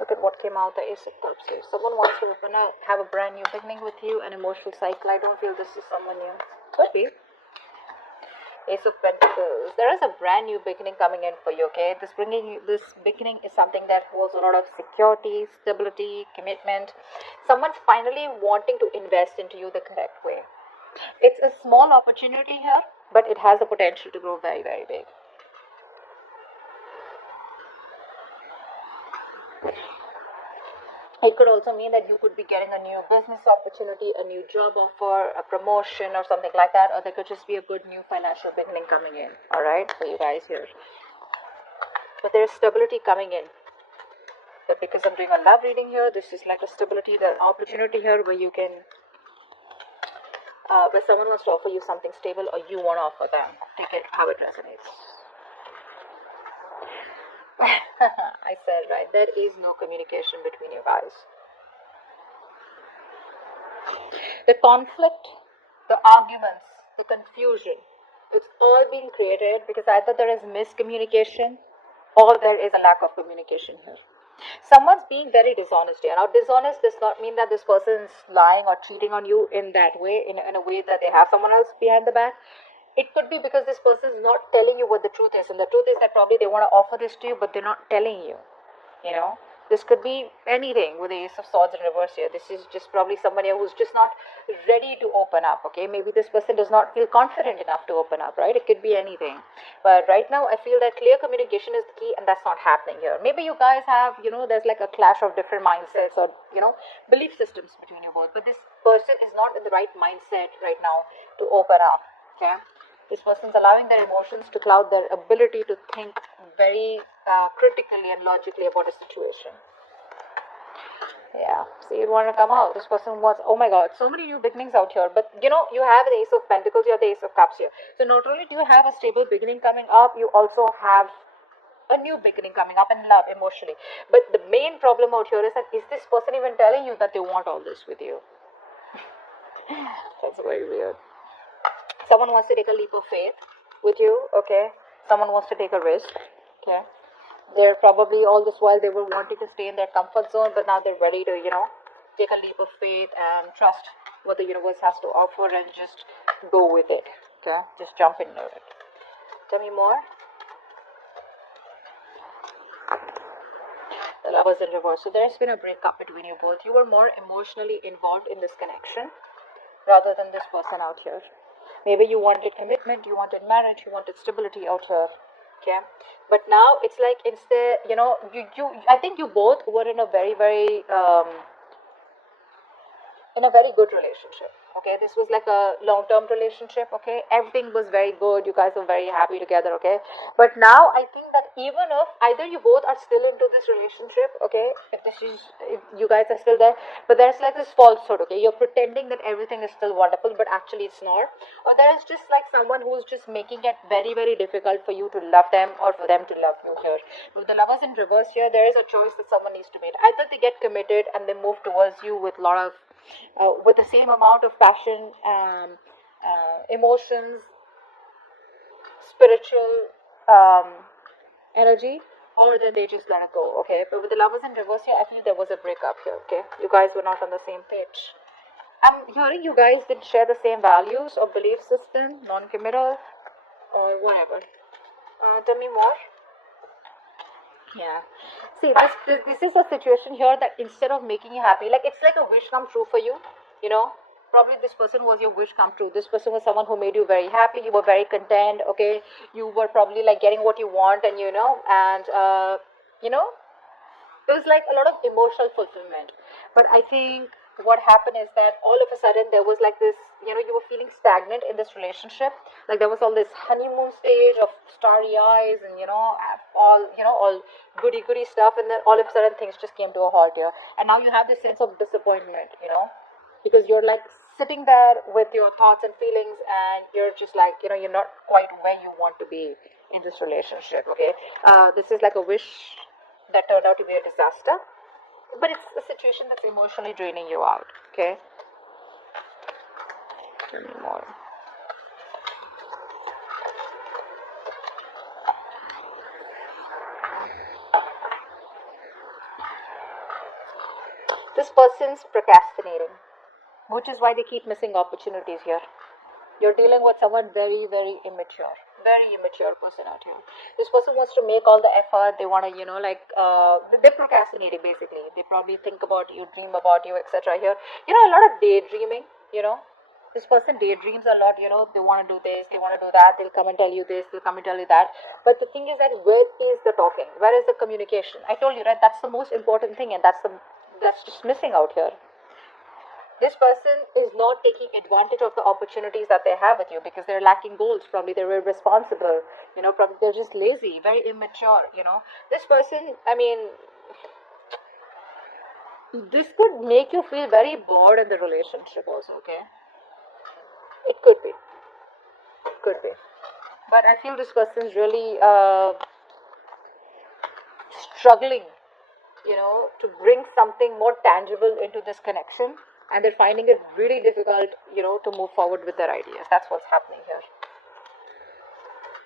Look at what came out, the Ace of Cups here. Someone wants to have a brand new beginning with you, an emotional cycle. I don't feel this is someone new. Could be. Ace of Pentacles. There is a brand new beginning coming in for you, okay? This beginning is something that holds a lot of security, stability, commitment. Someone's finally wanting to invest into you the correct way. It's a small opportunity here, but it has the potential to grow very, very big. It could also mean that you could be getting a new business opportunity, a new job offer, a promotion or something like that, or there could just be a good new financial beginning coming in, all right, for you guys here. But there's stability coming in. But because I'm doing a love reading here, this is like a stability, the opportunity here where you can, where someone wants to offer you something stable or you want to offer them. Take it how it resonates. I said, right, there is no communication between you guys. The conflict, the arguments, the confusion, it's all being created because either there is miscommunication or there is a lack of communication here. Someone's being very dishonest here. Now, dishonest does not mean that this person is lying or cheating on you in that way, in a way that they have someone else behind the back. It could be because this person is not telling you what the truth is, and the truth is that probably they want to offer this to you, but they're not telling you. You know, this could be anything with the Ace of Swords in reverse here. This is just probably somebody who's just not ready to open up, okay? Maybe this person does not feel confident enough to open up, right? It could be anything. But right now, I feel that clear communication is the key, and that's not happening here. Maybe you guys have, there's like a clash of different mindsets or, belief systems between you both. But this person is not in the right mindset right now to open up, okay? This person's allowing their emotions to cloud their ability to think very critically and logically about a situation. Yeah, see, you want to come out. This person wants, oh my god, so many new beginnings out here. But you have the Ace of Pentacles, you have the Ace of Cups here. So not only do you have a stable beginning coming up, you also have a new beginning coming up in love emotionally. But the main problem out here is that is this person even telling you that they want all this with you? That's very weird. Someone wants to take a leap of faith with you, okay? Someone wants to take a risk, okay? They're probably all this while they were wanting to stay in their comfort zone, but now they're ready to, take a leap of faith and trust what the universe has to offer and just go with it, okay? Just jump into it. Tell me more. The Lovers in reverse. So there's been a breakup between you both. You were more emotionally involved in this connection rather than this person out here. Maybe you wanted commitment, you wanted marriage, you wanted stability out here, okay? But now it's like instead, I think you both were in a very, very, in a very good relationship, okay? This was like a long-term relationship, okay? Everything was very good, you guys were very happy together, okay? But now I think that even if either you both are still into this relationship, okay, if you guys are still there, but there's like this falsehood, okay? You're pretending that everything is still wonderful, but actually it's not. Or there's just like someone who's just making it very, very difficult for you to love them or for them to love you here. With the Lovers in reverse here, there is a choice that someone needs to make. Either they get committed and they move towards you with a lot of with the same amount of passion, emotions, spiritual energy, or then they just let it go, okay? But with the Lovers in reverse here, I feel there was a breakup here, okay? You guys were not on the same page. I'm hearing you guys didn't share the same values or belief system, non-committal, or whatever. Tell me more. Yeah. See, this is a situation here that instead of making you happy, like it's like a wish come true for you, Probably this person was your wish come true. This person was someone who made you very happy. You were very content, okay? You were probably like getting what you want and it was like a lot of emotional fulfillment. But I think what happened is that all of a sudden there was like this, you were feeling stagnant in this relationship. Like there was all this honeymoon stage of starry eyes and all goody stuff, and then all of a sudden things just came to a halt here. And now you have this sense of disappointment, because you're like sitting there with your thoughts and feelings, and you're just like, you're not quite where you want to be in this relationship, okay? This is like a wish that turned out to be a disaster, but it's a situation that's emotionally draining you out, okay? Tell me more. This person's procrastinating, which is why they keep missing opportunities here. You're dealing with someone very, very immature person out here. This person wants to make all the effort. They want to, they're procrastinating basically. They probably think about you, dream about you, etc. Here, a lot of daydreaming. This person daydreams a lot. They want to do this, they want to do that. They'll come and tell you this, they'll come and tell you that. But the thing is that where is the talking? Where is the communication? I told you, right? That's the most important thing, and that's just missing out here. This person is not taking advantage of the opportunities that they have with you because they're lacking goals. Probably they're irresponsible. Probably they're just lazy, very immature. This person, this could make you feel very bored in the relationship also, okay? It could be. But I feel this person is really struggling, to bring something more tangible into this connection. And they're finding it really difficult, to move forward with their ideas. That's what's happening here.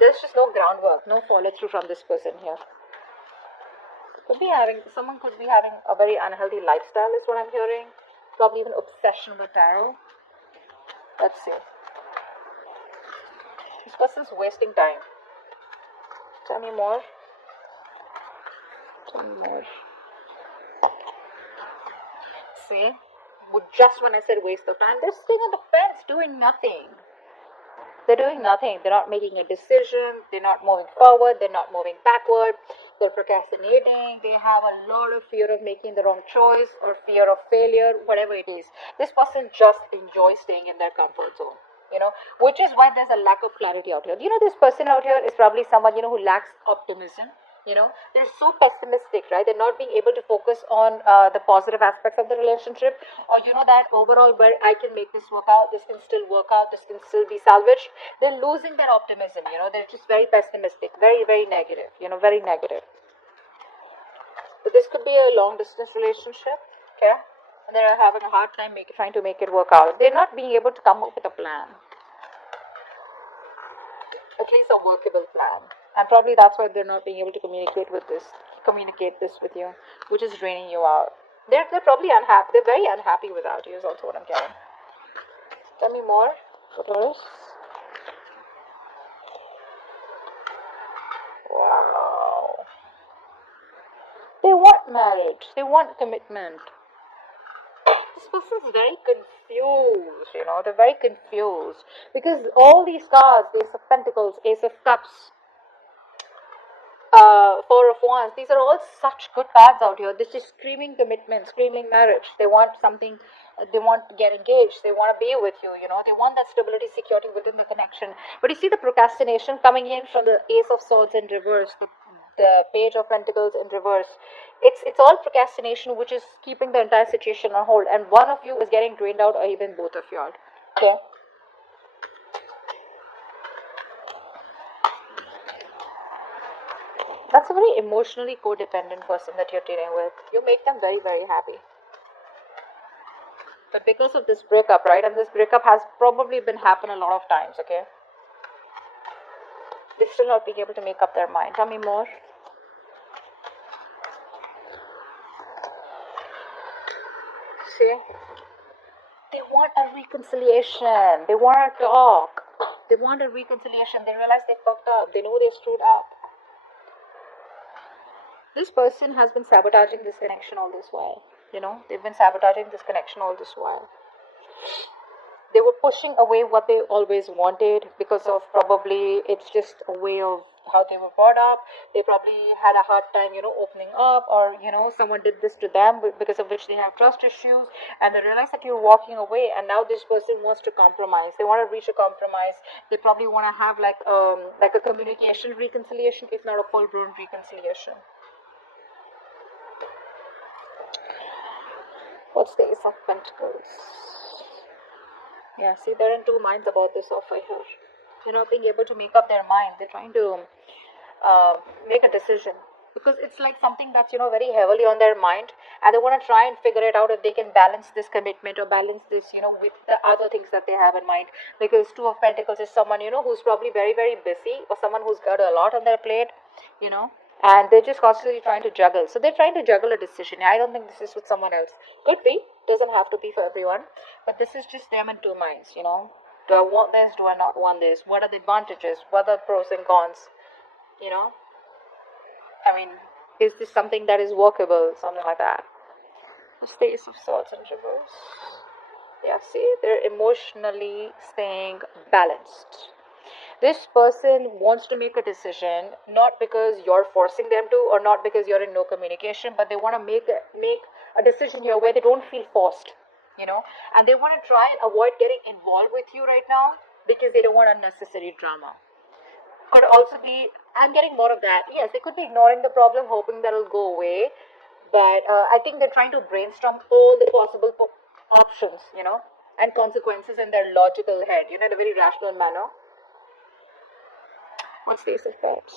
There's just no groundwork, no follow through from this person here. Someone could be having a very unhealthy lifestyle, is what I'm hearing. Probably even obsession with tarot. Let's see. This person's wasting time. Tell me more. See? Just when I said waste of time, they're sitting on the fence doing nothing. They're doing nothing. They're not making a decision. They're not moving forward. They're not moving backward. They're procrastinating. They have a lot of fear of making the wrong choice or fear of failure, whatever it is. This person just enjoys staying in their comfort zone, which is why there's a lack of clarity out here. This person out here is probably someone, who lacks optimism. They're so pessimistic, right? They're not being able to focus on the positive aspects of the relationship, or that overall where I can make this work out, this can still work out, this can still be salvaged. They're losing their optimism. They're just very pessimistic, very, very negative. Very negative. But this could be a long distance relationship, okay? And they're having a hard time trying to make it work out. They're not being able to come up with a plan, at least a workable plan. And probably that's why they're not being able to communicate this with you, which is draining you out. They're probably unhappy. They're very unhappy without you is also what I'm getting. Tell me more, Taurus. Wow. They want marriage. They want commitment. This person's very confused, They're very confused. Because all these cards, Ace of Pentacles, Ace of Cups, Four of Wands, these are all such good cards out here. This is screaming commitment, screaming marriage. They want something, they want to get engaged, they want to be with you, they want that stability, security within the connection. But you see the procrastination coming in from the Ace of Swords in reverse, the Page of Pentacles in reverse. It's all procrastination, which is keeping the entire situation on hold. And one of you is getting drained out, or even both of you all. Okay? That's a very emotionally codependent person that you're dealing with. You make them very, very happy. But because of this breakup, right, and this breakup has probably been happen a lot of times, okay? They're still not being able to make up their mind. Tell me more. See? They want a reconciliation. They want to talk. They want a reconciliation. They realize they fucked up. They know they screwed up. This person has been sabotaging this connection all this while. They've been sabotaging this connection all this while. They were pushing away what they always wanted because of probably it's just a way of how they were brought up. They probably had a hard time, opening up, or, someone did this to them because of which they have trust issues, and they realize that you're walking away, and now this person wants to compromise. They want to reach a compromise. They probably want to have like a communication reconciliation, if not a full-blown reconciliation. What's the Ace of Pentacles? Yeah, see, they're in two minds about this offer here. They're not being able to make up their mind. They're trying to make a decision. Because it's like something that's, very heavily on their mind. And they want to try and figure it out if they can balance this commitment or balance this, with the other things that they have in mind. Because Two of Pentacles is someone, who's probably very, very busy, or someone who's got a lot on their plate, and they're just constantly trying to juggle. So they're trying to juggle a decision. I don't think this is with someone else. Could be, doesn't have to be for everyone, but this is just them in two minds, you know. Do I want this? Do I not want this? What are the advantages? What are the pros and cons? You know, I mean, is this something that is workable? Something like that. The Ace of Swords in reverse. Yeah, see, they're emotionally staying balanced. This person wants to make a decision not because you're forcing them to, or not because you're in no communication, but they want to make a decision here where they don't feel forced, you know, and they want to try and avoid getting involved with you right now because they don't want unnecessary drama. Could also be, I'm getting more of that. Yes, they could be ignoring the problem, hoping that it'll go away, but I think they're trying to brainstorm all the possible options, you know, and consequences in their logical head, you know, in a very rational manner. What's the Ace of Cups?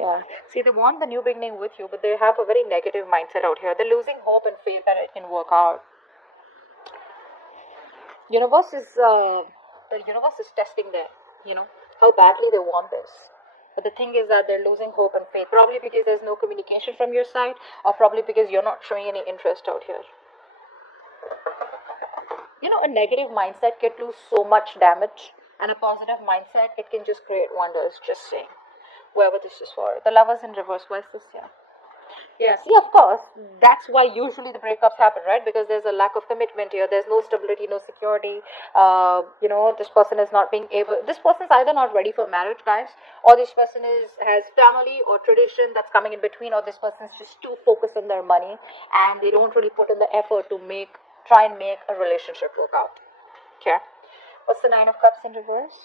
Yeah. See, they want the new beginning with you, but they have a very negative mindset out here. They're losing hope and faith that it can work out. Universe is the universe is testing them. You know how badly they want this. But the thing is that they're losing hope and faith, probably because there's no communication from your side, or probably because you're not showing any interest out here. You know, a negative mindset can do so much damage, and a positive mindset, it can just create wonders. Just saying. Whoever this is for. The Lovers in reverse. Why is this here? Yes, yeah, of course. That's why usually the breakups happen, right? Because there's a lack of commitment here. There's no stability, no security. You know, this person is not being able. This person is either not ready for marriage, guys, or this person has family or tradition that's coming in between, or this person is just too focused on their money and they don't really put in the effort to try and make a relationship work out. Okay. What's the Nine of Cups in reverse?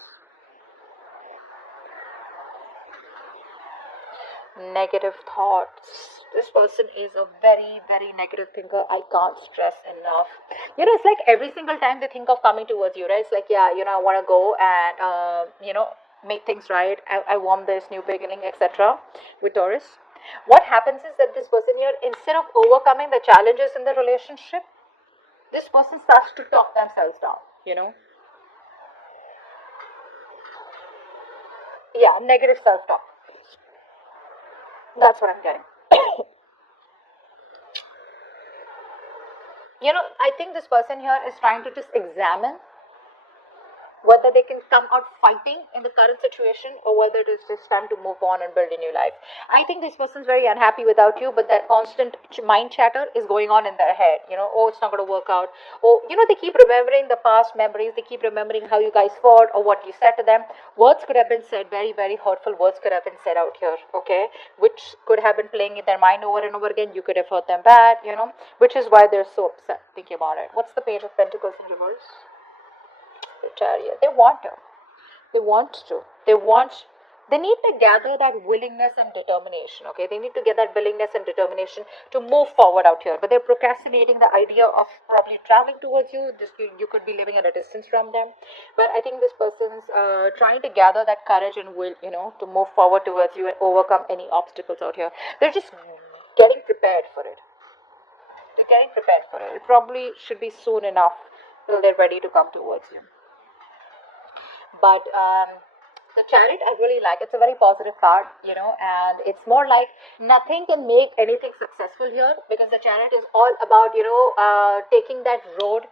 Negative thoughts. This person is a very, very negative thinker. I can't stress enough. You know, it's like every single time they think of coming towards you, right? It's like, yeah, you know, I want to go and, make things right. I want this new beginning, etc. With Taurus. What happens is that this person here, instead of overcoming the challenges in the relationship, this person starts to talk themselves down, you know? Yeah, negative self talk. That's what I'm getting. You know, I think this person here is trying to just examine whether they can come out fighting in the current situation or whether it is just time to move on and build a new life. I think this person's very unhappy without you, but that constant mind chatter is going on in their head. You know, oh, it's not going to work out. Oh, you know, they keep remembering the past memories. They keep remembering how you guys fought or what you said to them. Words could have been said, very, very hurtful words could have been said out here, okay, which could have been playing in their mind over and over again. You could have hurt them bad, you know, which is why they're so upset thinking about it. What's the Page of Pentacles in reverse? The Chariot. They want to. They want to. They need to gather that willingness and determination. Okay, they need to get that willingness and determination to move forward out here. But they're procrastinating the idea of probably traveling towards you. You could be living at a distance from them. But I think this person's trying to gather that courage and will, you know, to move forward towards you and overcome any obstacles out here. They're just getting prepared for it. They're getting prepared for it. It probably should be soon enough till they're ready to come towards you. But the Chariot, I really like. It's a very positive card, you know, and it's more like nothing can make anything successful here because the Chariot is all about, you know, taking that road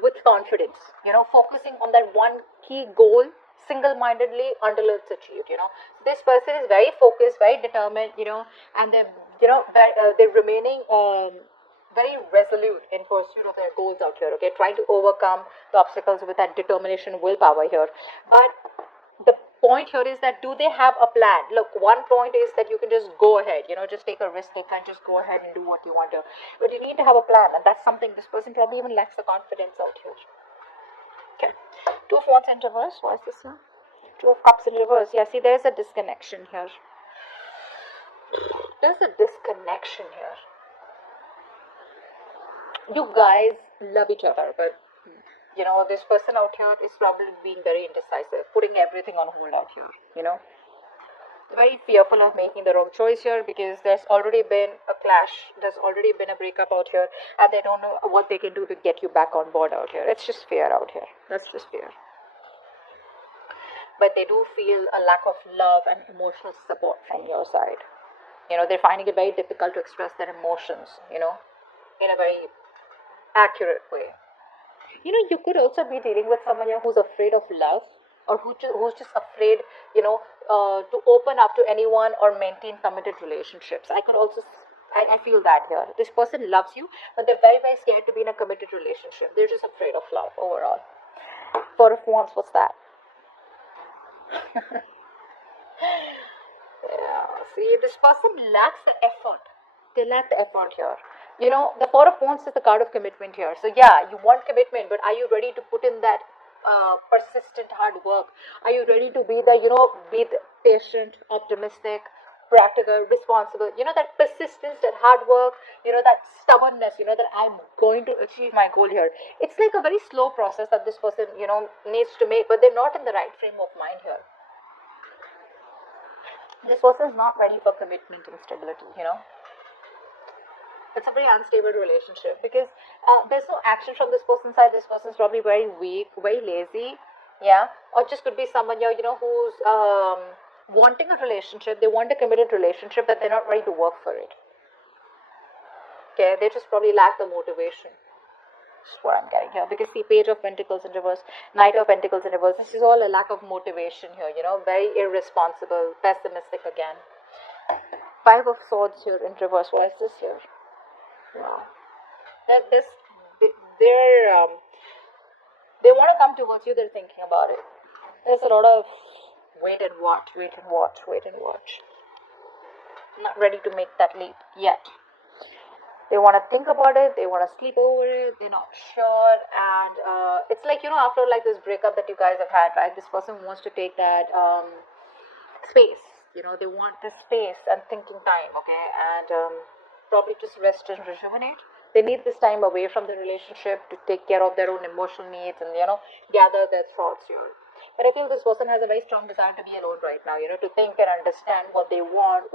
with confidence, you know, focusing on that one key goal single-mindedly until it's achieved, you know. This person is very focused, very determined, you know, and they're remaining very resolute in pursuit of their goals out here, okay, trying to overcome the obstacles with that determination, willpower here. But the point here is that do they have a plan? Look, one point is that you can just go ahead, you know, just take a risk, and just go ahead and do what you want to. But you need to have a plan, and that's something this person probably even lacks the confidence out here. Okay. Two of Wands in reverse. What is this now? Two of Cups in reverse. Yeah, see, there's a disconnection here. There's a disconnection here. You guys love each other, but you know, this person out here is probably being very indecisive, putting everything on hold out here, you know. Very fearful of making the wrong choice here because there's already been a clash, there's already been a breakup out here, and they don't know what they can do to get you back on board out here. It's just fear out here. That's just fear. but they do feel a lack of love and emotional support from your side. They're finding it very difficult to express their emotions, in a very accurate way. You could also be dealing with someone who's afraid of love, or who's just afraid, to open up to anyone or maintain committed relationships. I feel that here. This person loves you, but they're very, very scared to be in a committed relationship. They're just afraid of love overall. Four of Wands, what's that? Yeah, see, this person lacks the effort. They lack the effort here. The Four of Wands is the card of commitment here. So yeah, you want commitment, but are you ready to put in that persistent hard work? Are you ready to be the patient, optimistic, practical, responsible? That persistence, that hard work, that stubbornness, that I'm going to achieve my goal here. It's like a very slow process that this person, needs to make, but they're not in the right frame of mind here. This person is not ready for commitment and stability, It's a very unstable relationship because there's no action from this person's side. This person's probably very weak, very lazy, yeah, or just could be someone who's wanting a relationship. They want a committed relationship, but they're not ready to work for it. Okay, they just probably lack the motivation. That's what I'm getting here. Because the Page of Pentacles in reverse, Knight of Pentacles in reverse, this is all a lack of motivation here. Very irresponsible, pessimistic again. Five of Swords here in reverse. What is this here? Wow. They want to come towards you. They're thinking about it. There's a lot of wait and watch. Not ready to make that leap yet. They want to think about it. They want to sleep over it. They're not sure. And it's like, after like this breakup that you guys have had, right? This person wants to take that space. They want this space and thinking time, okay? And probably just rest and rejuvenate. They need this time away from the relationship to take care of their own emotional needs and, gather their thoughts here. But I feel this person has a very strong desire to be alone right now, to think and understand what they want,